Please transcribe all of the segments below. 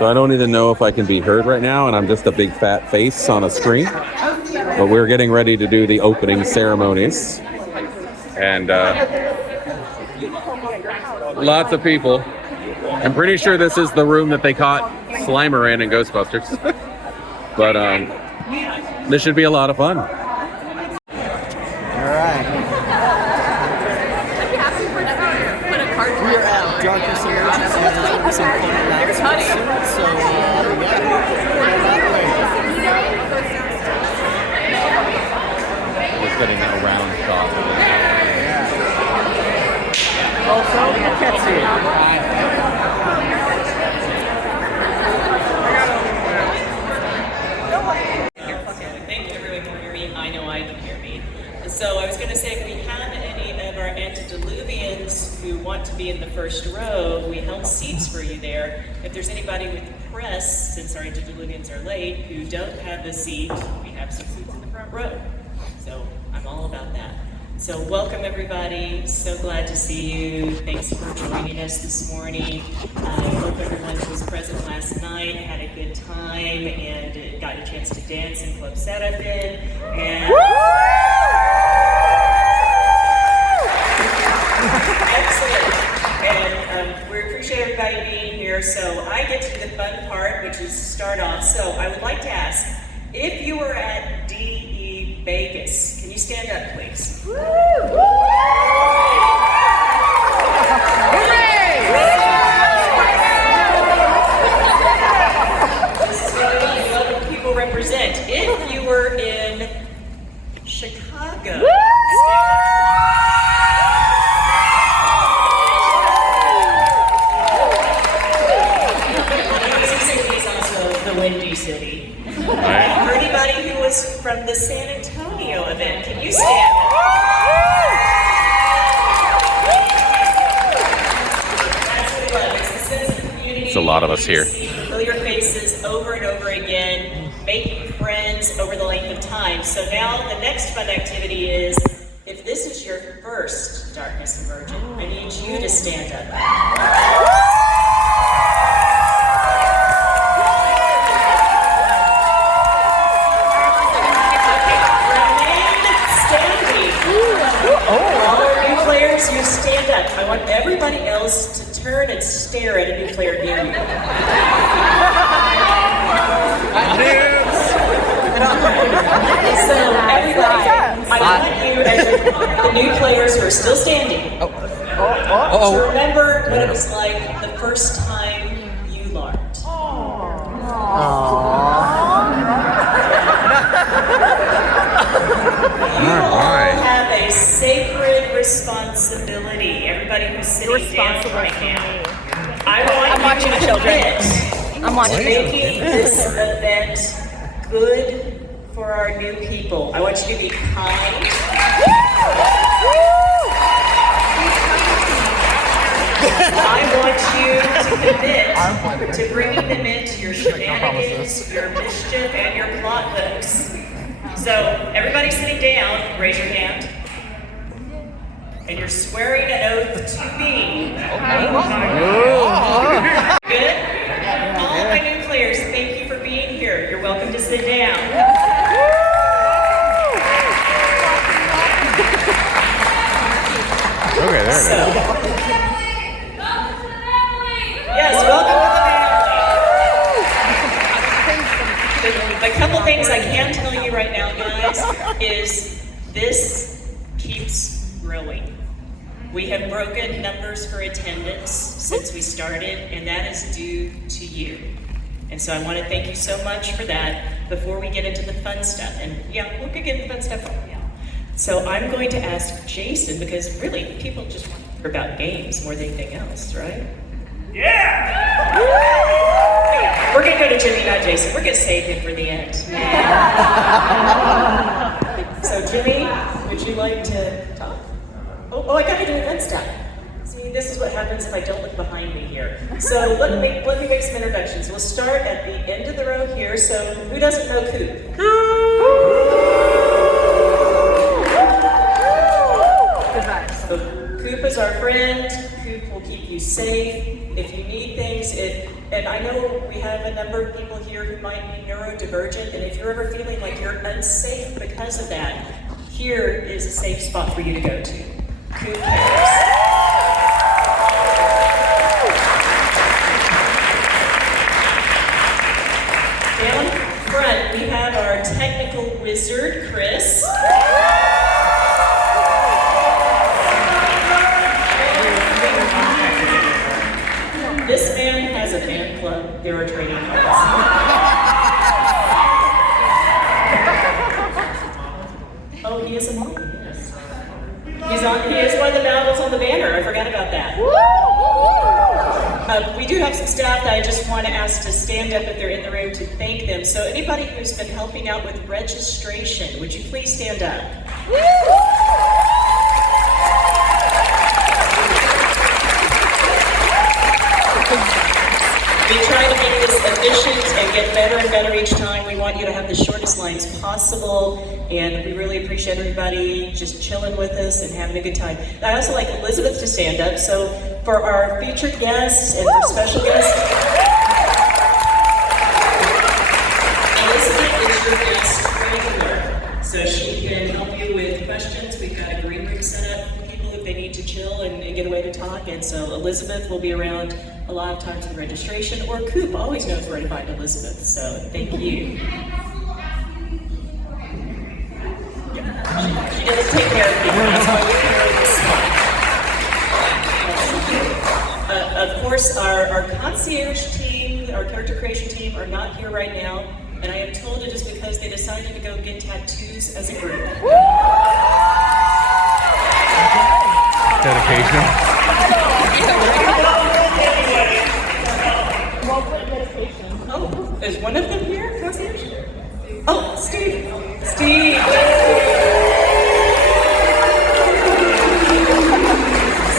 So I don't even know if I can be heard right now, and I'm just a big fat face on a screen. But we're getting ready to do the opening ceremonies. And lots of people. I'm pretty sure this is the room that they caught Slimer in Ghostbusters. But this should be a lot of fun. All right. We are at Darkness Emergent L. There's going to be some fun announcements soon, so Just getting that round shot. also, I can't see it. Thank you everyone can hear me. I know I can hear me. So I was going to say, if we have any of our antediluvians who want to be in the first row, we held seats for you there. If there's anybody with press, since our antediluvians are late, who don't have a seat, we have some seats in the front row. So I'm all about that. So welcome everybody, so glad to see you. Thanks for joining us this morning. I hope everyone who was present last night had a good time and got a chance to dance in Club Seraphin. And excellent. And we appreciate everybody being here. So I get to the fun part, which is to start off. So I would like to ask, if you were at DE Vegas, can you stand up, please? This is what people represent. If you were in Chicago, is also the Windy City. For anybody who was from the San Antonio event, can you stand up? That's what I love. It's the sense of community. It's a lot of us here. Familiar faces over and over again, making friends over the length of time. So now the next fun activity is, if this is your first Darkness Emergent, I need you to stand up. You stand up. I want everybody else to turn and stare at a new player near you. So everybody, I want you, as the new players who are still standing, to remember what it was like the first time you learned. You all have a sacred responsibility. Everybody who's sitting down right now. I'm watching the children. I'm watching making this event good for our new people. I want you to be kind. I want you to commit to bringing them into your shenanigans, your mischief, and your plot hooks. So, everybody sitting down, raise your hand. And you're swearing an oath to me. Good? All my new players, thank you for being here. You're welcome to sit down. Okay, there it is. Yes, welcome to the family. A couple things I can tell you right now, guys, is this keeps growing. We have broken numbers for attendance since we started, and that is due to you. And so I want to thank you so much for that before we get into the fun stuff. And yeah, we'll get into the fun stuff. So I'm going to ask Jason, because really, people just want to hear about games more than anything else, right? Yeah! We're going to go to Jimmy, not Jason. We're going to save him for the end. So Jimmy, would you like to talk? Oh, I got to do event stuff. See, this is what happens if I don't look behind me here. So let me make some introductions. We'll start at the end of the row here. So who doesn't know Coop? So Coop is our friend. Coop will keep you safe. If you need things, and I know we have a number of people here who might be neurodivergent, and if you're ever feeling like you're unsafe because of that, here is a safe spot for you to go to. Who cares? Down front, we have our technical wizard, Chris. This man has a fan club. There are trading cards. Oh, he is a model, yes. He is one of the models on the banner. I forgot about that. We do have some staff that I just want to ask to stand up if they're in the room to thank them. So anybody who's been helping out with registration, would you please stand up? We try to make this efficient and get better and better each time. We want you to have the shortest lines possible, and we really appreciate everybody just chilling with us and having a good time. I'd also like Elizabeth to stand up. So for our featured guests and for special guests, Elizabeth is your guest regular, so she can help you with questions. We've got a green room set up for people if they need to chill and get away to talk, and so Elizabeth will be around a lot of times with registration, or Coop always knows where to find Elizabeth, so thank you. She doesn't take care of people, that's why we carry this stuff. Of course, our concierge team, our character creation team are not here right now, and I am told it is because they decided to go get tattoos as a group. Dedication. Oh, is one of them here? Concierge? Oh, Steve. Steve.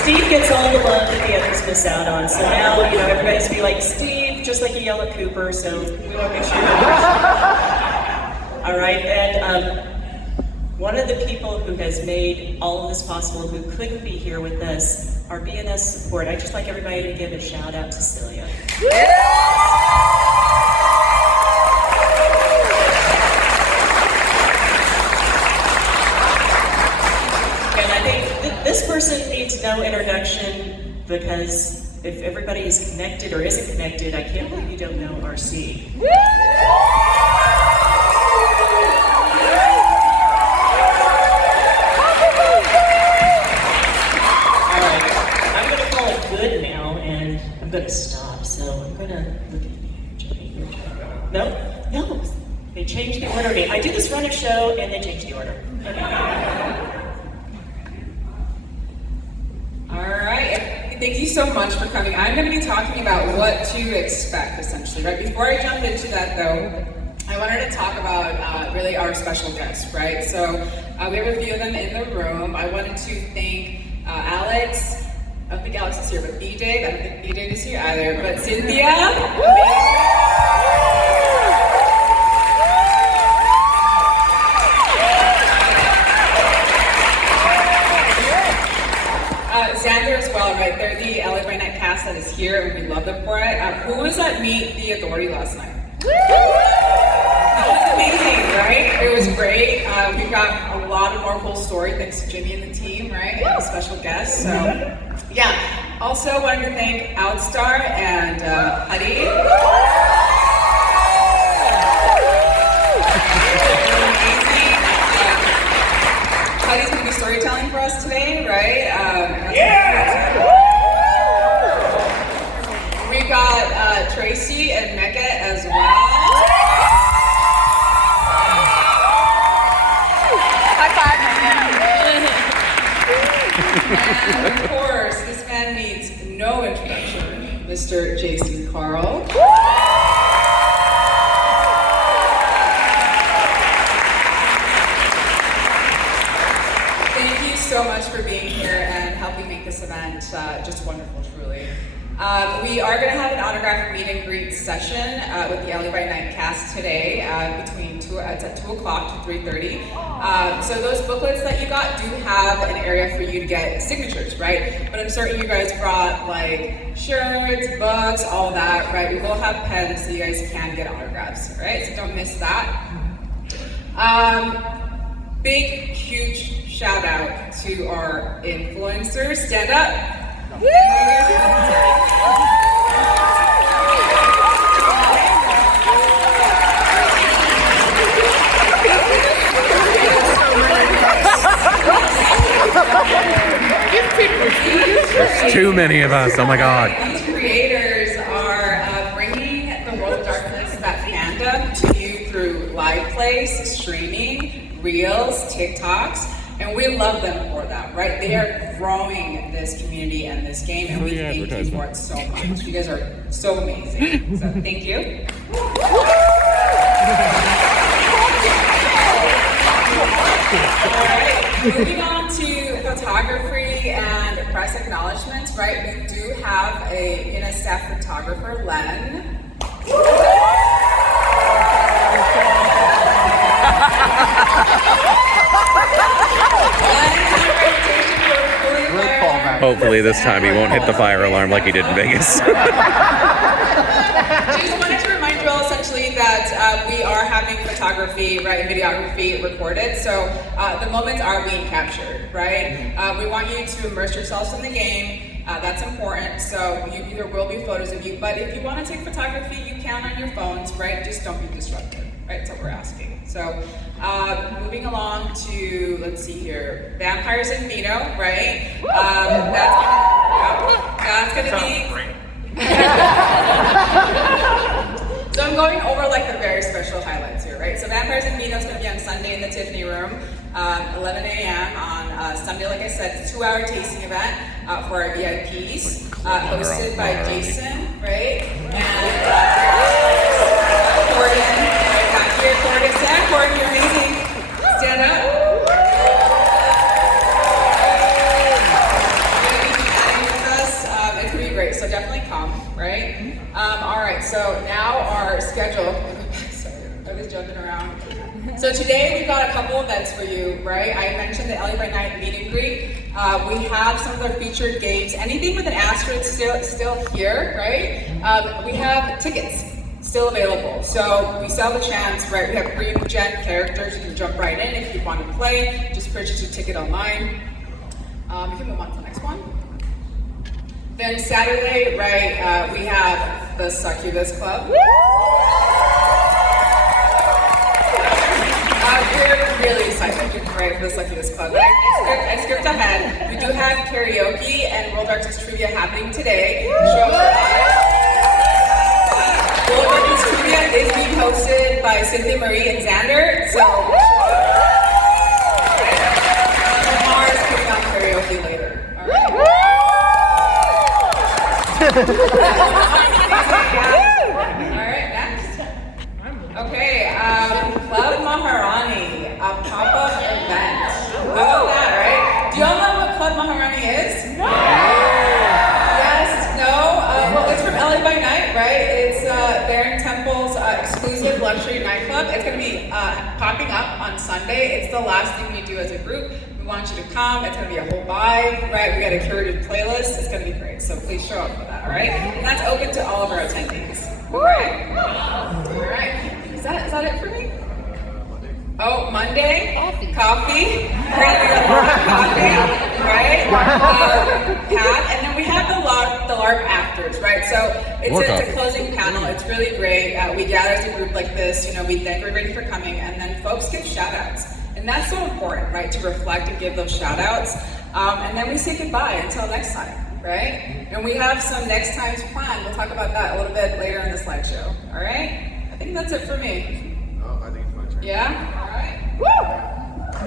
Steve gets all the love that the others miss out on. So now, everybody's be like, Steve, just like you yell at Cooper, so we want to make sure. All right, and one of the people who has made all of this possible, who couldn't be here with us, our BNS support. I'd just like everybody to give a shout out to Celia. And I think this person needs no introduction, because if everybody is connected or isn't connected, I can't believe you don't know RC. Good now, and I'm going to stop, so I'm going to look at you. No, they changed the order. I do this run of show, and they changed the order. Okay. All right, thank you so much for coming. I'm going to be talking about what to expect, essentially. Right before I jump into that, though, I wanted to talk about really our special guests, right? So we have a few of them in the room. I wanted to thank Alex. I don't think Alex is here, but BJ, I don't think BJ is here either, but Cynthia, Xander as well, right? They're the LA by Night cast that is here, and we love them for it. Who was at Meet the Authority last night? That was amazing, right? It was great. We got a lot of more cool story thanks to Jimmy and the team, right? And the special guests, so. Yeah, also wanted to thank Outstar and Huddy. Amazing. Huddy's going to be storytelling for us today, right? We've got Tracy and Mecca as well. High five. And of course, this man needs no introduction, Mr. Jason Carl. Thank you so much for being here and helping make this event just wonderful, truly. We are going to have an autograph meet and greet session with the LA by Night cast today between it's at 2 o'clock to 3:30. So those booklets that you got do have an area for you to get signatures, right? But I'm certain you guys brought like shirts, books, all of that, right? We will have pens so you guys can get autographs, right? So don't miss that. Big, huge shout out to our influencers. Stand up. There's too many of us. Oh my God. These creators are bringing the World of Darkness, that fandom, to you through live plays, streaming, reels, TikToks, and we love them for that, right? They are growing this community and this game, and we thank you for it so much. You guys are so amazing. So thank you. Alright, moving on to photography and press acknowledgements, right? We do have a staff photographer, Len. Hopefully this time he won't hit the fire alarm like he did in Vegas. Just wanted to remind you all essentially that we are having photography, right, videography recorded. So the moments are being captured, right? We want you to immerse yourselves in the game. That's important. So there will be photos of you, but if you want to take photography, you can on your phones, right? Just don't be disruptive, right? That's what we're asking. So moving along to, let's see here, Vampires in Vino, right? That's gonna be. So I'm going over like the very special highlights here, right? So Vampires in Vino is going to be on Sunday in the Tiffany Room, 11 a.m. on Sunday. Like I said, it's a 2-hour tasting event for our VIPs, hosted by Jason, right? And Gordon, right back here, Gordon. Stand, Gordon, you're amazing. Stand up. It's gonna be great. So definitely come, right? All right. So now our schedule. Sorry, I was jumping around. So today we've got a couple events for you, right? I mentioned the LA by Night meet and greet. We have some of our featured games. Anything with an asterisk still here, right? We have tickets still available. So we still have a chance, right? We have pre-gen characters. You can jump right in if you want to play. Just purchase your ticket online. You can move on to the next one. Then Saturday, right, we have the Succubus Club. We're really excited, right, for the Succubus Club. I skipped ahead. We do have karaoke and World Darkness Trivia happening today. Show up. World Darkness Trivia is being hosted by Cynthia Marie and Xander. So, Mars putting on karaoke later. All right, next. Okay, Club Maharani, a pop-up event. How about that, right? Do y'all know what Club Maharani is? No. Yes, no? Well, it's from LA by Night, right? It's Baron Temple's exclusive luxury nightclub. It's going to be popping up on Sunday. It's the last thing we do as a group. We want you to come. It's going to be a whole vibe, right? We got a curated playlist. It's going to be great. So please show up for that, all right? And that's open to all of our attendees. All right? All right. Is that it for me? Oh, Monday? Coffee. We're going to do a lot of coffee, right? Pat. And then we have the LARP afters, right? So it's a closing panel. It's really great. We gather as a group like this. You know, we thank everybody for coming. And then folks give shout outs. And that's so important, right? To reflect and give those shout outs. And then we say goodbye until next time, right? And we have some next times planned. We'll talk about that a little bit later in the slideshow. All right? I think that's it for me. No, I think it's my turn. Yeah? All right. Woo!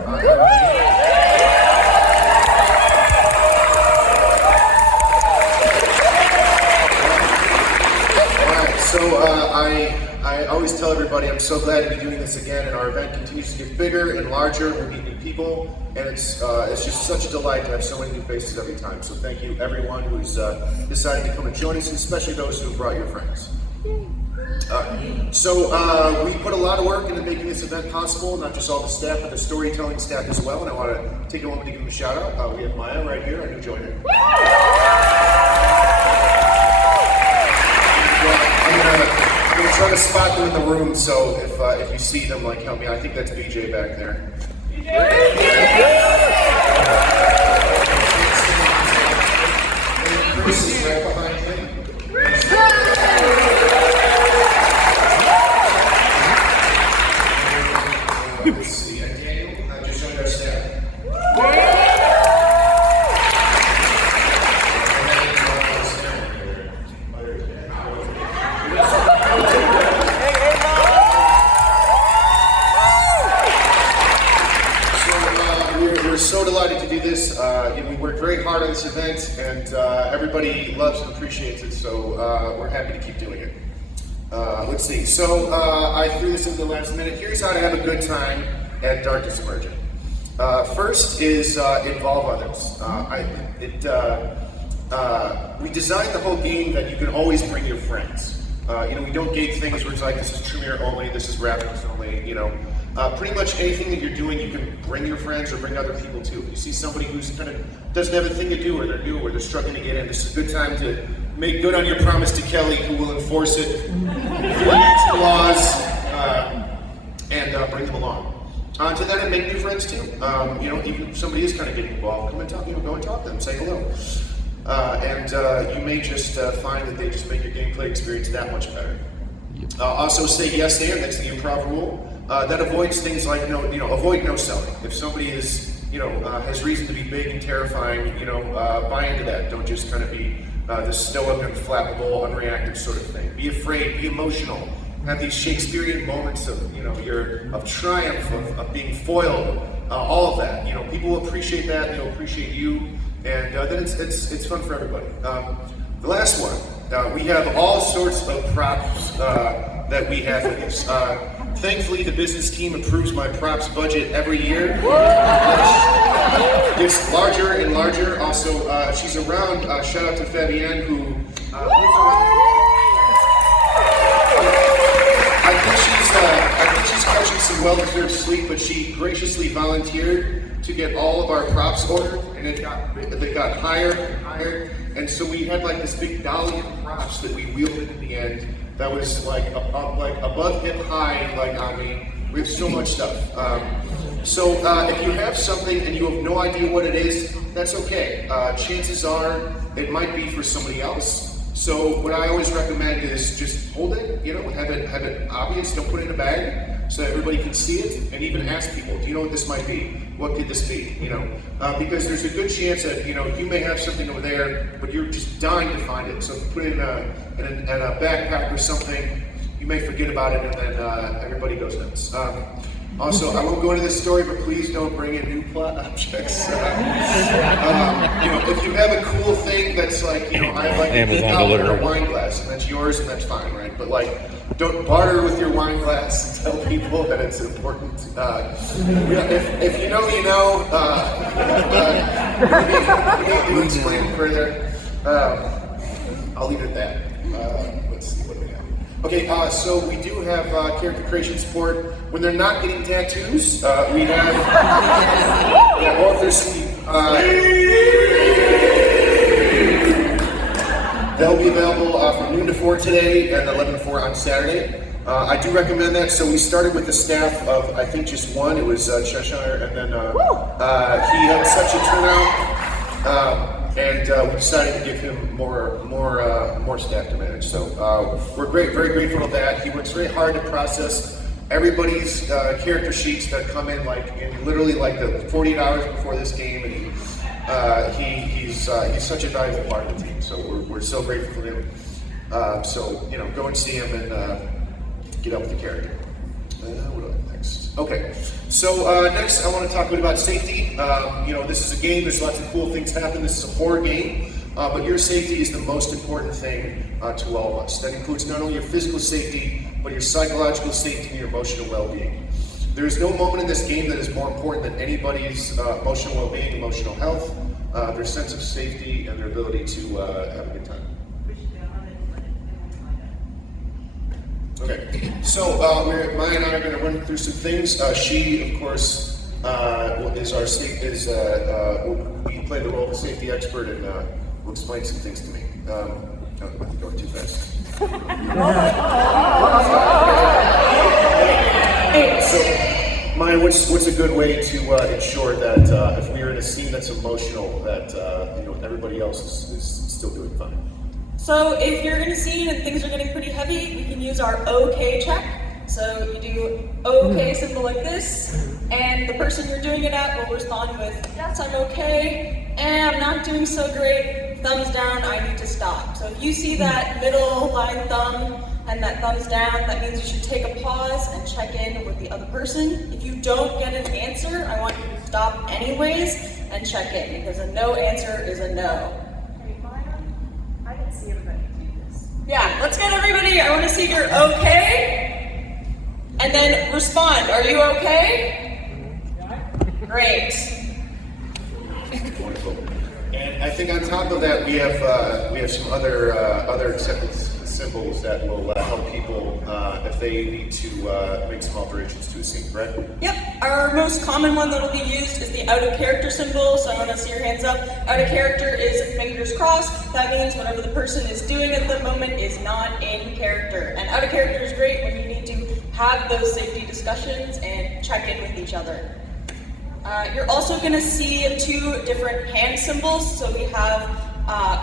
All right, so I always tell everybody everybody. I'm so glad to be doing this again, and our event continues to get bigger and larger. We'll meet new people, and it's just such a delight to have so many new faces every time. So thank you, everyone who's decided to come and join us, especially those who brought your friends. So we put a lot of work into making this event possible, not just all the staff, but the storytelling staff as well. And I want to take a moment to give them a shout out. We have Maya right here, our new joiner. I'm going to try to spot them in the room, so if you see them, like, help me. I think that's BJ back there. Chris is right behind him. Let's see, Daniel just joined our staff. We're so delighted to do this. We worked very hard on this event, and everybody loves and appreciates it, so we're happy to keep doing it. Let's see. So I threw this in the last minute. Here's how to have a good time at Darkness Emergent. First is involve others. We designed the whole game that you can always bring your friends. We don't gate things where it's like, this is Tremere only, this is Raptors only, pretty much anything that you're doing, you can bring your friends or bring other people too. You see somebody who's kind of doesn't have a thing to do, or they're new, or they're struggling to get in. This is a good time to make good on your promise to Kelly, who will enforce it through laws, and bring them along. To that, and make new friends too. Even if somebody is kind of getting involved, come and talk. Go and talk to them, say hello. And you may just find that they just make your gameplay experience that much better. Also, say yes and. That's the improv rule. That avoids things like avoid no selling. If somebody is has reason to be big and terrifying, buy into that. Don't just kind of be the stoic and flappable, unreactive sort of thing. Be afraid. Be emotional. Have these Shakespearean moments of of triumph, of being foiled. All of that. People will appreciate that. They'll appreciate you, and then it's fun for everybody. The last one. We have all sorts of props that we have for this. Thankfully, the business team approves my props budget every year. It's larger and larger. Also, she's around. Shout out to Fabienne, who lives around. I think she's catching some well-deserved sleep, but she graciously volunteered to get all of our props ordered, and they got higher and higher. And so we had like this big dolly of props that we wielded in the end. That was like above hip high, like on me. We have so much stuff. So if you have something and you have no idea what it is, that's okay. Chances are it might be for somebody else. So what I always recommend is just hold it, have it obvious. Don't put it in a bag so everybody can see it, and even ask people, do you know what this might be? What could this be? Because there's a good chance that you may have something over there, but you're just dying to find it. So if you put it in a backpack or something, you may forget about it, and then everybody goes nuts. Also, I won't go into this story, but please don't bring in new plot objects. If you have a cool thing that's like, I have like a wine glass, and that's yours, and that's fine, right? But don't barter with your wine glass and tell people that it's important. If you know, you know. We need to explain further. I'll leave it at that. Let's see what we have. Okay, so we do have character creation support. When they're not getting tattoos, we have or if they're sleep. They'll be available from noon to 4 today and 11 to 4 on Saturday. I do recommend that. So we started with a staff of, I think, just one. It was Cheshire, and then he had such a turnout. And we decided to give him more staff to manage. So we're very grateful for that. He works very hard to process everybody's character sheets that come in literally the 48 hours before this game, and he's such a valuable part of the team. So we're so grateful for him. So go and see him and get up with the character. What do I have next? Okay, so next I want to talk a bit about safety. This is a game, there's lots of cool things happen. This is a horror game, but your safety is the most important thing to all of us. That includes not only your physical safety, but your psychological safety and your emotional well-being. There is no moment in this game that is more important than anybody's emotional well-being, emotional health, their sense of safety, and their ability to have a good time. Okay, so Maya and I are going to run through some things. She, of course, is our we play the role of a safety expert, and will explain some things to me. I'm about to go too fast. So, Maya, what's a good way to ensure that if we are in a scene that's emotional, that everybody else is still doing fine? So if you're in a scene and things are getting pretty heavy, we can use our OK check. So you do OK symbol like this, and the person you're doing it at will respond with, yes, I'm okay, and I'm not doing so great, thumbs down, I need to stop. So if you see that middle line thumb and that thumbs down, that means you should take a pause and check in with the other person. If you don't get an answer, I want you to stop anyways and check in, because a no answer is a no. I can see everybody do this. Yeah, let's get everybody, I want to see if you're okay. And then respond, are you okay? Great. Wonderful. And I think on top of that, we have some other acceptance symbols that will help people if they need to make some alterations to a scene, correct? Yep, our most common one that will be used is the out of character symbol, so I want to see your hands up. Out of character is fingers crossed. That means whatever the person is doing at the moment is not in character. And out of character is great when you need to have those safety discussions and check in with each other. You're also going to see two different hand symbols. So we have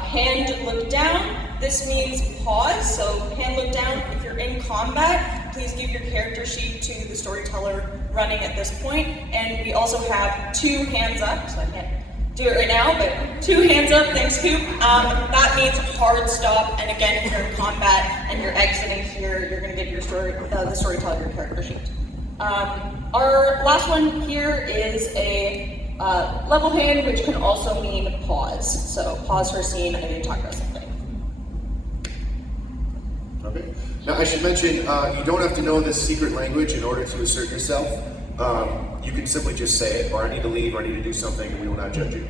hand look down. This means pause, so hand look down. If you're in combat, please give your character sheet to the storyteller running at this point. And we also have two hands up, so I can't do it right now, but two hands up, thanks Coop. That means hard stop, and again, if you're in combat and you're exiting here, you're going to give the storyteller your character sheet. Our last one here is a level hand, which can also mean pause. So pause for a scene, I need to talk about something. Okay. Now I should mention, you don't have to know this secret language in order to assert yourself. You can simply just say it, or I need to leave, or I need to do something, and we will not judge you.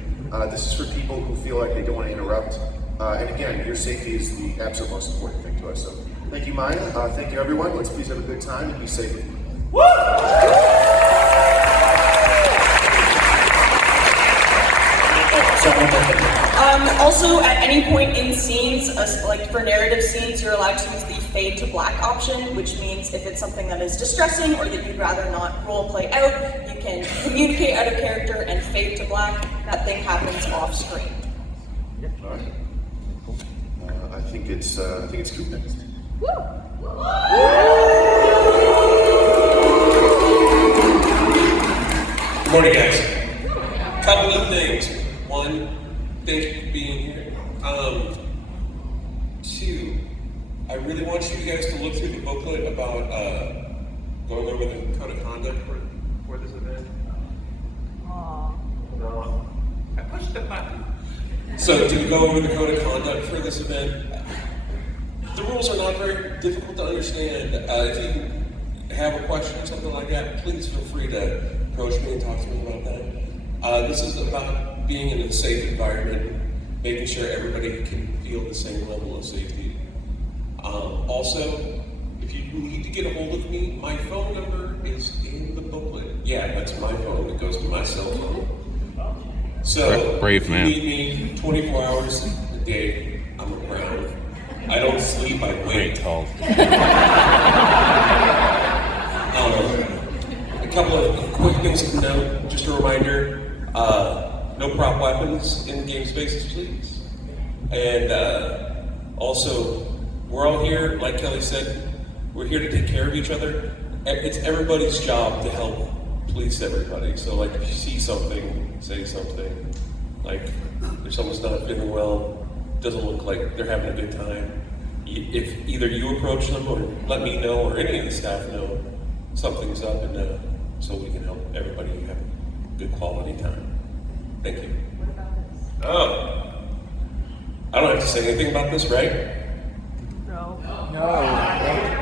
This is for people who feel like they don't want to interrupt. And again, your safety is the absolute most important thing to us. So thank you, Maya. Thank you, everyone. Let's please have a good time and be safe. Woo! Also, at any point in scenes, like for narrative scenes, you're allowed to use the fade to black option, which means if it's something that is distressing or that you'd rather not role play out, you can communicate out of character and fade to black. That thing happens off screen. All right. I think it's Coop next. Good morning, guys. Couple of things. One, thank you for being here. Two, I really want you guys to look through the booklet about going over the code of conduct for this event. No, I pushed the button. So to go over the code of conduct for this event, the rules are not very difficult to understand. If you have a question or something like that, please feel free to approach me and talk to me about that. This is about being in a safe environment, making sure everybody can feel the same level of safety. Also, if you need to get a hold of me, my phone number is in the booklet. Yeah, that's my phone. It goes to my cell phone. So, brave man. If you need me 24 hours a day, I'm around. I don't sleep, I wait. A couple of quick things to note. Just a reminder, no prop weapons in game spaces, please. And also, we're all here, like Kelly said, we're here to take care of each other. It's everybody's job to help police everybody. So like if you see something, say something. Like if someone's not feeling well, doesn't look like they're having a good time. If either you approach them or let me know or any of the staff know something's up, and so we can help everybody have good quality time. Thank you. What about this? Oh, I don't have to say anything about this, right? No.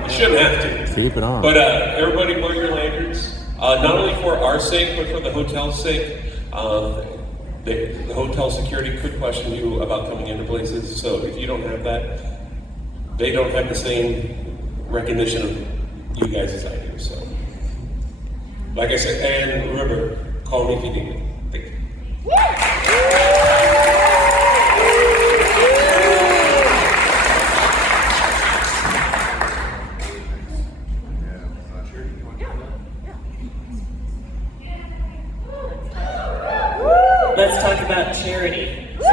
You shouldn't have to. Keep it on. But everybody wear your lanterns, not only for our sake, but for the hotel's sake. The hotel security could question you about coming into places, so if you don't have that, they don't have the same recognition of you guys as I do. So, like I said, and remember, call me if you need me. Thank you. Let's talk about charity. So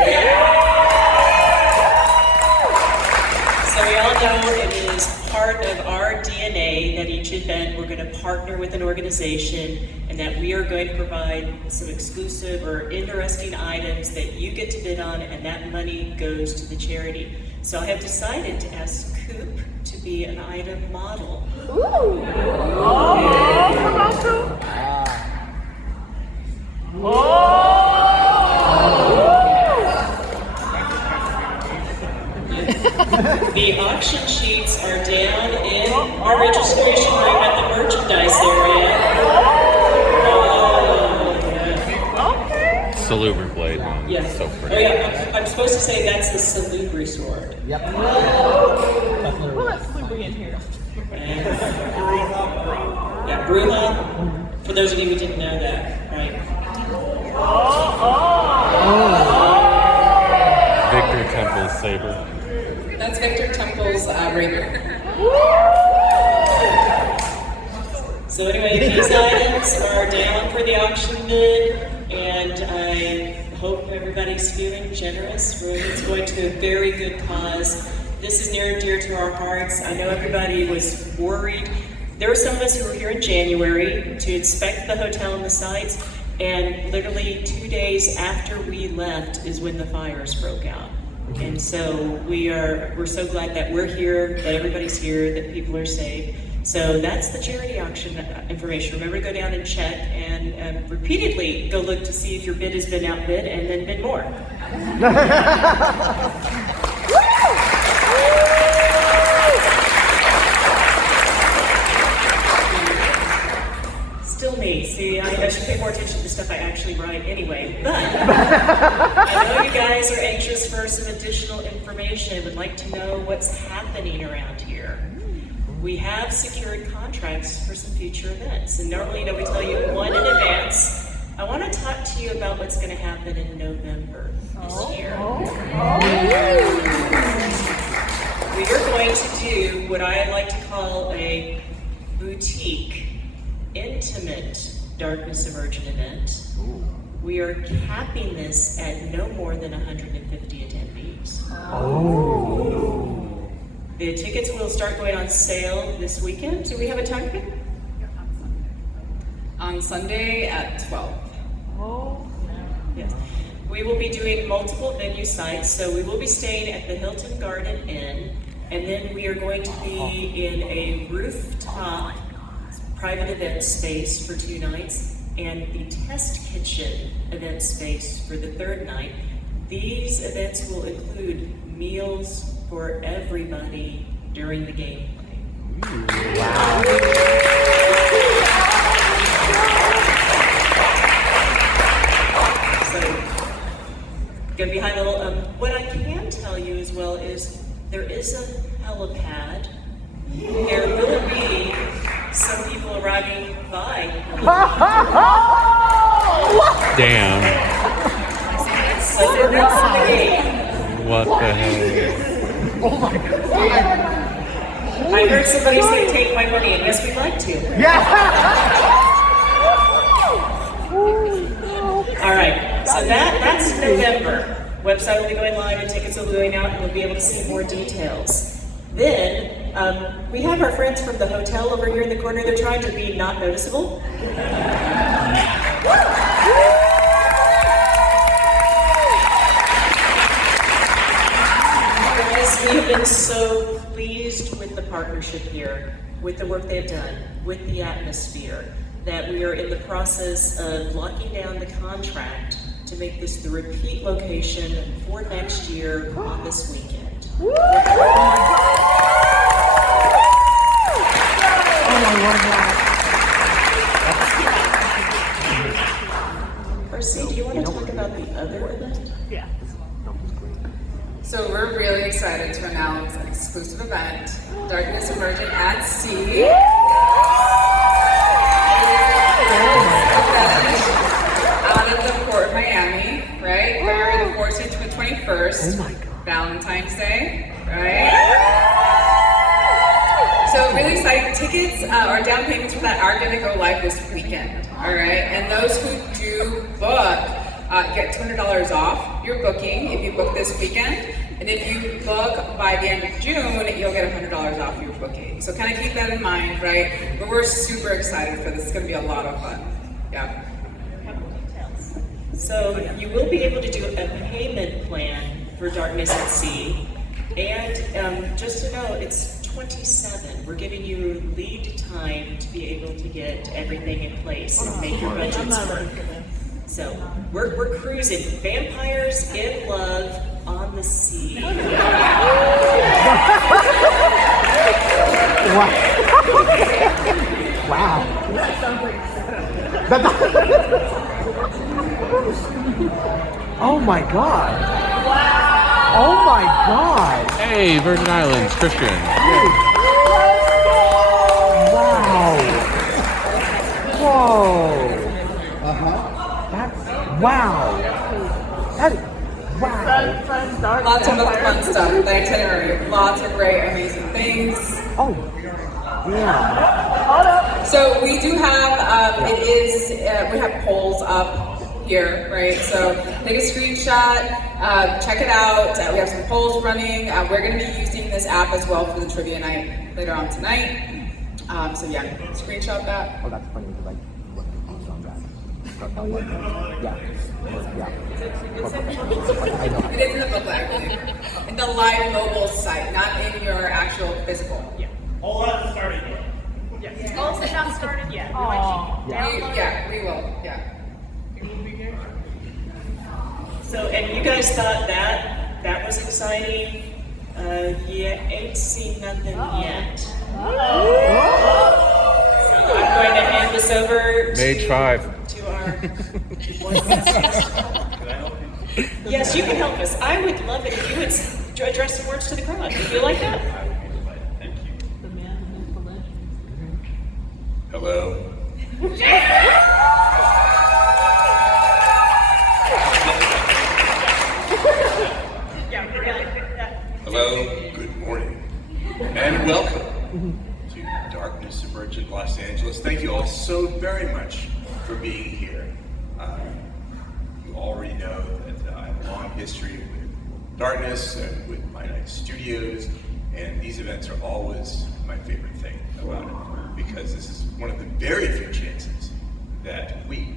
we all know it is part of our DNA that each event we're going to partner with an organization and that we are going to provide some exclusive or interesting items that you get to bid on, and that money goes to the charity. So I have decided to ask Coop to be an item model. The auction sheets are down in our registration room at the merchandise area. Salubri blade. Yes. So Oh pretty. yeah, I'm supposed to say that's the Salubri sword. Yep. Well, let's Slubri in here. Yeah, Bruja. For those of you who didn't know that, right? Victor Temple's saber. That's Victor Temple's rapier. So anyway, these items are down for the auction bid, and I hope everybody's feeling generous. It's going to a very good cause. This is near and dear to our hearts. I know everybody was worried. There were some of us who were here in January to inspect the hotel and the sites, and literally 2 days after we left is when the fires broke out. And so we're so glad that we're here, that everybody's here, that people are safe. So that's the charity auction information. Remember to go down and check and repeatedly go look to see if your bid has been outbid and then bid more. Still me. See, I should pay more attention to the stuff I actually write anyway. But I know you guys are anxious for some additional information, would like to know what's happening around here. We have secured contracts for some future events, and normally, we tell you one in advance. I want to talk to you about what's going to happen in November this year. We are going to do what I like to call a boutique, intimate Darkness Emergent event. We are capping this at no more than 150 attendees. The tickets will start going on sale this weekend. Do we have a time? On Sunday at 12. Yes. We will be doing multiple venue sites, so we will be staying at the Hilton Garden Inn, and then we are going to be in a rooftop private event space for 2 nights, and the test kitchen event space for the 3rd night. These events will include meals for everybody during the gameplay. Wow. So, go behind the little, what I can tell you as well is there is a helipad. There will be some people arriving by. Damn. So we're not on the game. What the hell? Oh my god. I heard somebody say, take my money, and yes, we'd like to. Yeah. All right, so that's November. Website will be going live and tickets will be going out, and you'll be able to see more details. Then, we have our friends from the hotel over here in the corner. They're trying to be not noticeable. Because we have been so pleased with the partnership here, with the work they've done, with the atmosphere, that we are in the process of locking down the contract to make this the repeat location for next year on this weekend. Percy, do you want to talk about the other event? Yeah. So we're really excited to announce an exclusive event, Darkness Emergent L. Out of the Port of Miami, right? February the 14th to the 21st. Oh my God. Valentine's Day, right? So really exciting. Tickets or down payments for that are going to go live this weekend, all right? And those who do book get $200 off your booking if you book this weekend. And if you book by the end of June, you'll get $100 off your booking. So kind of keep that in mind, right? But we're super excited for this. It's going to be a lot of fun. Yeah. So you will be able to do a payment plan for Darkness at Sea. And just to know, it's 27. We're giving you lead time to be able to get everything in place and make your budgets work. So we're cruising. Vampires in love on the sea. Wow. Oh my God. Oh my God. Hey, Virgin Islands, Christian. Wow. Whoa. That's wow. That is wow. Lots of fun stuff. The itinerary. Lots of great, amazing things. Oh. Yeah. So we do have, we have polls up here, right? So take a screenshot, check it out. We have some polls running. We're going to be using this app as well for the trivia night later on tonight. So yeah, screenshot that. Oh, that's funny. Like, yeah. I know. It is in the booklet, I believe. In the live mobile site, not in your actual physical. Yeah. All that started yet. Yes. Oh, it's not started yet. Yeah, we will. Yeah. So, and you guys thought that was exciting? You ain't seen nothing yet. So I'm going to hand this over Mage 5. to our Yes, you can help us. I would love it if you would address some words to the crowd. Would you like that? Thank you. Hello. Hello, good morning, and welcome to Darkness Emergent Los Angeles. Thank you all so very much for being here. You already know that I have a long history with Darkness and with My Night Studios, and these events are always my favorite thing about it, because this is one of the very few chances that we,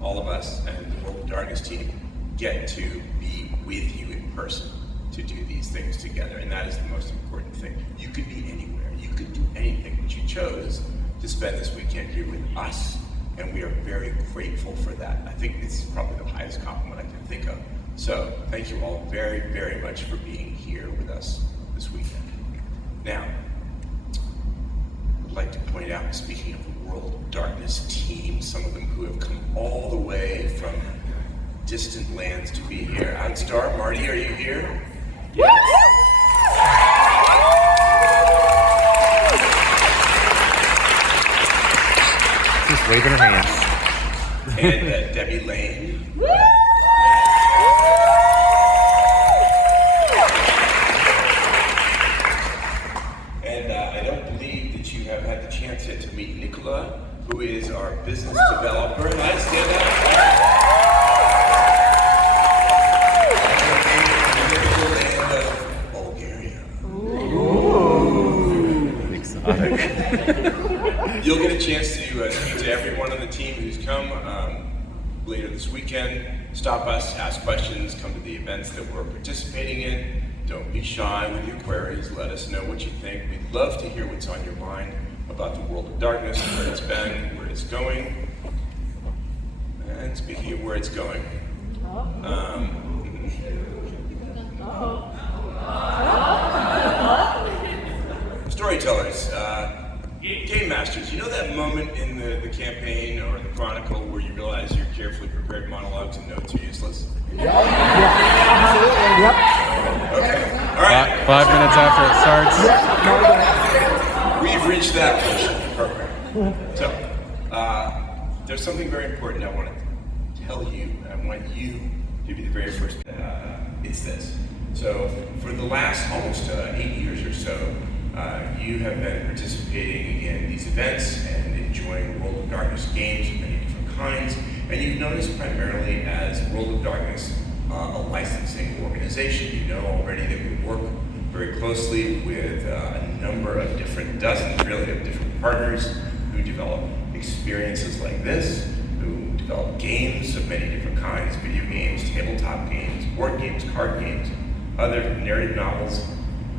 all of us, and the World of Darkness team get to be with you in person to do these things together, and that is the most important thing. You could be anywhere, you could do anything, but you chose to spend this weekend here with us, and we are very grateful for that. I think it's probably the highest compliment I can think of. So thank you all very, very much for being here with us this weekend. Now, I'd like to point out, speaking of the World of Darkness team, some of them who have come all the way from distant lands to be here. Outstar, Marty, are you here? Yes. Just waving her hands. And Debbie Lane. And I don't believe that you have had the chance yet to meet Nicola, who is our business developer. Nice, stand up. You'll get a chance to speak to everyone on the team who's come later this weekend. Stop us, ask questions, come to the events that we're participating in. Don't be shy with your queries. Let us know what you think. We'd love to hear what's on your mind about the World of Darkness, where it's been, where it's going. And speaking of where it's going, storytellers, game masters, 5 minutes after it starts. We've reached that portion of the program. So, there's something very important I want to tell you, and I want you to be the very first. It's this. So, for the last almost 8 years or so, you have been participating in these events and enjoying World of Darkness games of many different kinds, and you've known us primarily as World of Darkness, a licensing organization. You know already that we work very closely with a number of dozens really, of different partners who develop experiences like this, who develop games of many different kinds, video games, tabletop games, board games, card games, other narrative novels,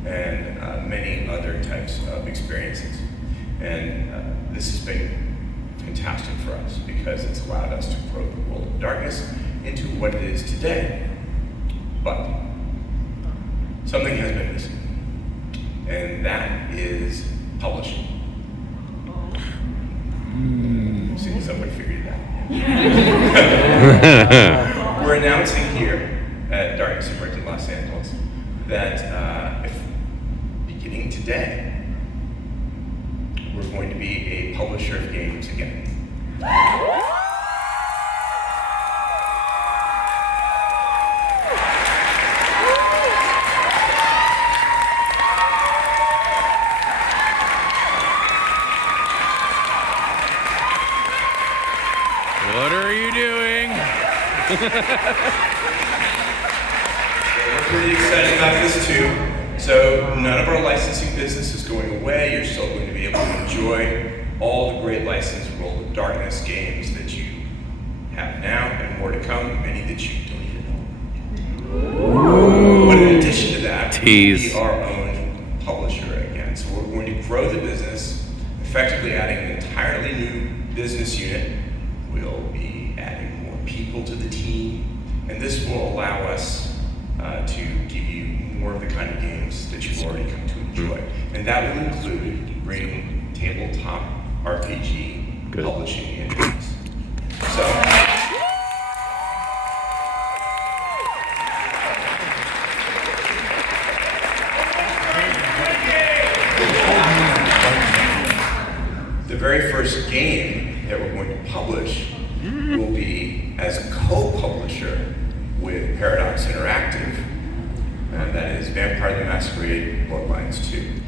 and many other types of experiences. And this has been fantastic for us because it's allowed us to grow the World of Darkness into what it is today. But something has been missing, and that is publishing. See, someone figured it out. We're announcing here at Darkness Emergent Los Angeles that beginning today, we're going to be a publisher of games again. What are you doing? We're pretty excited about this too. So none of our licensing business is going away. You're still going to be able to enjoy all the great licensed World of Darkness games that you have now and more to come, many that you don't even know. But in addition to that, we'll be our own publisher again. So we're going to grow the business, effectively adding an entirely new business unit. We'll be adding more people to the team, and this will allow us to give you more of the kind of games that you've already come to enjoy. And that will include bringing tabletop RPG publishing in-house. So, the very first game that we're going to publish will be as a co-publisher with Paradox Interactive, and that is Vampire the Masquerade Bloodlines 2.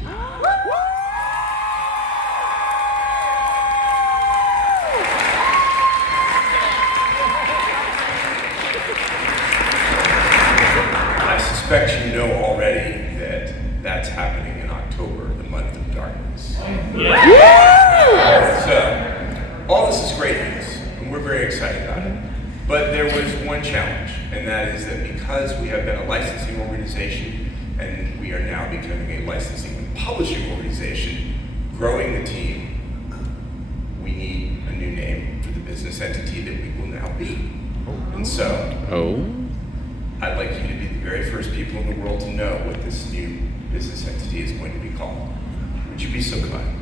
I suspect you know already that that's happening in October, the month of darkness. So, all this is great news, and we're very excited about it. But there was one challenge, and that is that because we have been a licensing organization, and we are now becoming a licensing and publishing organization, growing the team, we need a new name for the business entity that we will now be. And so, I'd like you to be the very first people in the world to know what this new business entity is going to be called. Would you be so kind?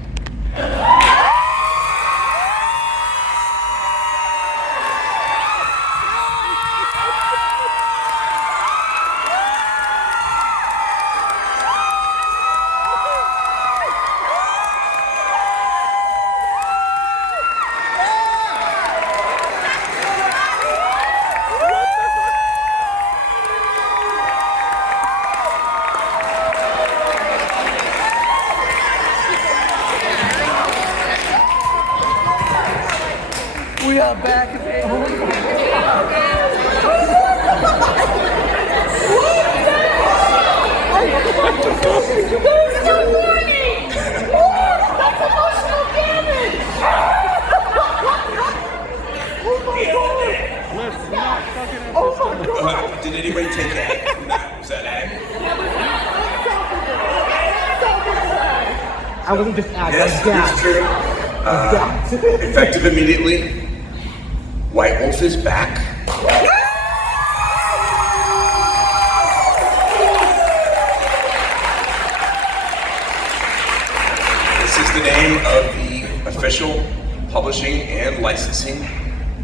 We are back. Did anybody take ag from that? Was that ag? I wasn't just ag. Yes, it's true. Effective immediately. White Wolf is back. This is the name of the official publishing and licensing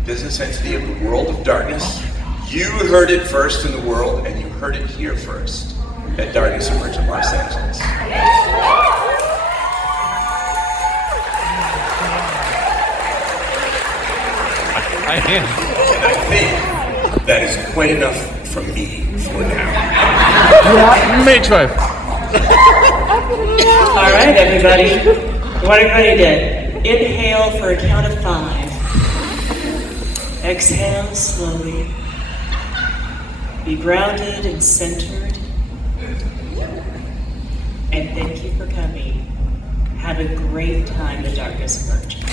business entity of the World of Darkness. You heard it first in the world, and you heard it here first. at Darkness Emergent Los Angeles. I am. And I think that is quite enough from me for now. Mage 5. All right, everybody. What everybody did. Inhale for a count of 5. Exhale slowly. Be grounded and centered. And thank you for coming. Have a great time at Darkness Emergent.